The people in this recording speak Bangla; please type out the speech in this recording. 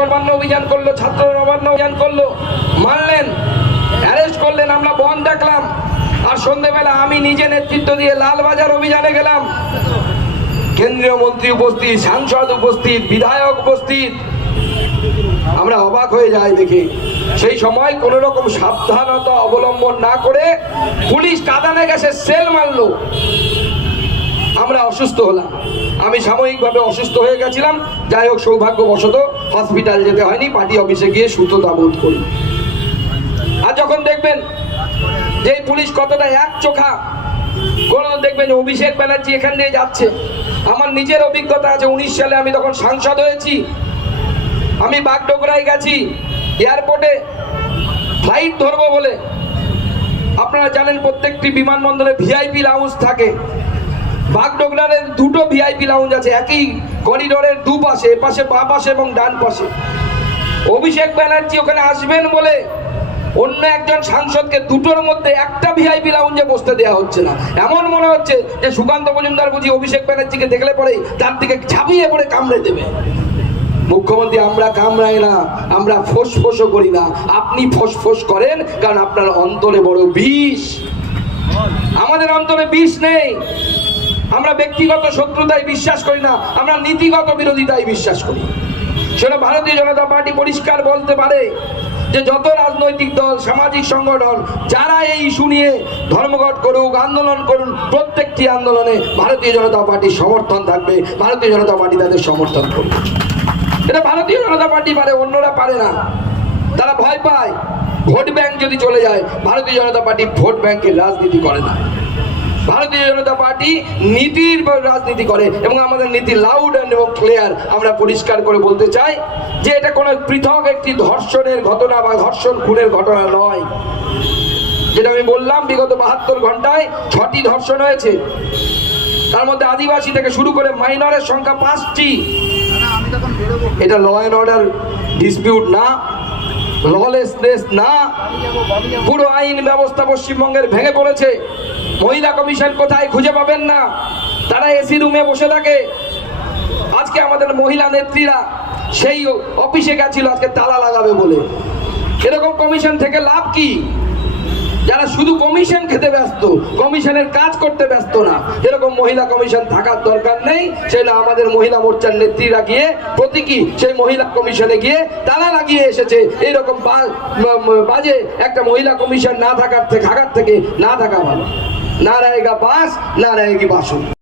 নবান্ন অভিযান করল ছাত্র নবান্ন অভিযান করল মানলেন অ্যারেস্ট করলেন, আমরা বন দেখলাম। আর সন্ধেবেলা আমি নিজে নেতৃত্ব দিয়ে লালবাজার অভিযানে গেলাম। কেন্দ্রীয় মন্ত্রী উপস্থিত, সাংসদ উপস্থিত, বিধায়ক উপস্থিত। আমরা অবাক হয়ে যাই দেখে, সেই সময় কোন রকম সাবধানতা অবলম্বন না করে পুলিশ কাদানে গ্যাসের সেল মারলো। আমরা অসুস্থ হলাম। আমি সাময়িকভাবে অসুস্থ হয়ে গেছিলাম। যাই হোক, সৌভাগ্যবশত হসপিটাল যেতে হয়নি। পার্টি অফিসে গিয়ে সুস্থতা বোধ করি। আর যখন দেখবেন যে পুলিশ কতটা এক চোখা কোনো দেখবেন অভিষেক ব্যানার্জি এখান দিয়ে যাচ্ছে। আমার নিজের অভিজ্ঞতা আছে, উনিশ সালে আমি তখন সাংসদ হয়েছি। আমি বাগডোগরায় গেছি, এয়ারপোর্টে ফ্লাইট ধরবো বলে। আপনারা জানেন প্রত্যেকটি বিমানবন্দরে ভিআইপি লাউঞ্জ থাকে। বাগডোগরারের দুটো ভিআইপি লাউঞ্জ আছে, একই করিডোরের দুপাশে এপাশে বা পাশে এবং ডান পাশে। অভিষেক ব্যানার্জি ওখানে আসবেন বলে অন্য একজন সাংসদকে দুটোর মধ্যে একটা ভিআইপি লাউঞ্জে বসতে দেওয়া হচ্ছে না। এমন মনে হচ্ছে যে সুকান্ত মজুমদার বুঝি অভিষেক ব্যানার্জিকে দেখলে পরে তার দিকে ঝাঁপিয়ে পড়ে কামড়ে দেবে। মুখ্যমন্ত্রী, আমরা কামড়াই না, আমরা ফোস ফোসও করি না। আপনি ফোস ফোস করেন, কারণ আপনার অন্তরে বড় বিষ। আমাদের অন্তরে বিষ নেই। আমরা ব্যক্তিগত শত্রুতায় বিশ্বাস করি না, আমরা নীতিগত বিরোধিতায় বিশ্বাস করি। সেটা ভারতীয় জনতা পার্টি পরিষ্কার বলতে পারে যে যত রাজনৈতিক দল, সামাজিক সংগঠন, যারা এই ইস্যু নিয়ে ধর্মঘট করুক, আন্দোলন করুন প্রত্যেকটি আন্দোলনে ভারতীয় জনতা পার্টির সমর্থন থাকবে, ভারতীয় জনতা পার্টি তাদের সমর্থন করবে। এটা ভারতীয় জনতা পার্টি পারে, অন্যরা পারে না। তারা ভয় পায়, ভোট ব্যাংক যদি চলে যায়, ভারতীয় জনতা পার্টি ভোট ব্যাংকের রাজনীতি করে না। ভারতীয় জনতা পার্টি নীতির রাজনীতি করে এবং আমাদের নীতি লাউড অ্যান্ড এবং ক্লিয়ার আমরা পরিষ্কার করে বলতে চাই যে এটা কোনো পৃথক একটি ধর্ষণের ঘটনা বা ধর্ষণ খুনের ঘটনা নয়। যেটা আমি বললাম বিগত বাহাত্তর ঘন্টায় ছটি ধর্ষণ হয়েছে। তার মধ্যে আদিবাসী থেকে শুরু করে মাইনরের সংখ্যা পাঁচটি। এটা ল অ্যান্ড অর্ডার ডিসপিউট না। ললেসনেস না, পুরো আইন ব্যবস্থা পশ্চিমবঙ্গের ভেঙে পড়েছে। মহিলা কমিশন কোথায় খুঁজে পাবেন না? তারা এসি রুমে বসে থাকে। আজকে আমাদের মহিলা নেত্রীরা সেই অফিসে গেছিল, আজকে তালা লাগাবে বলে। এরকম কমিশন থেকে লাভ কি? যারা শুধু কমিশন খেতে ব্যস্ত কমিশনের কাজ করতে ব্যস্ত না এরকম মহিলা কমিশন থাকার দরকার নেই, সেটা আমাদের মহিলা মোর্চার নেত্রীরা গিয়ে, প্রতীকী সেই মহিলা কমিশনে গিয়ে তালা লাগিয়ে এসেছে। এইরকম বাজে একটা মহিলা কমিশন না থাকার থেকে থাকার থেকে না থাকা ভালো। না রায়গা বাস না রায়গি বাসন।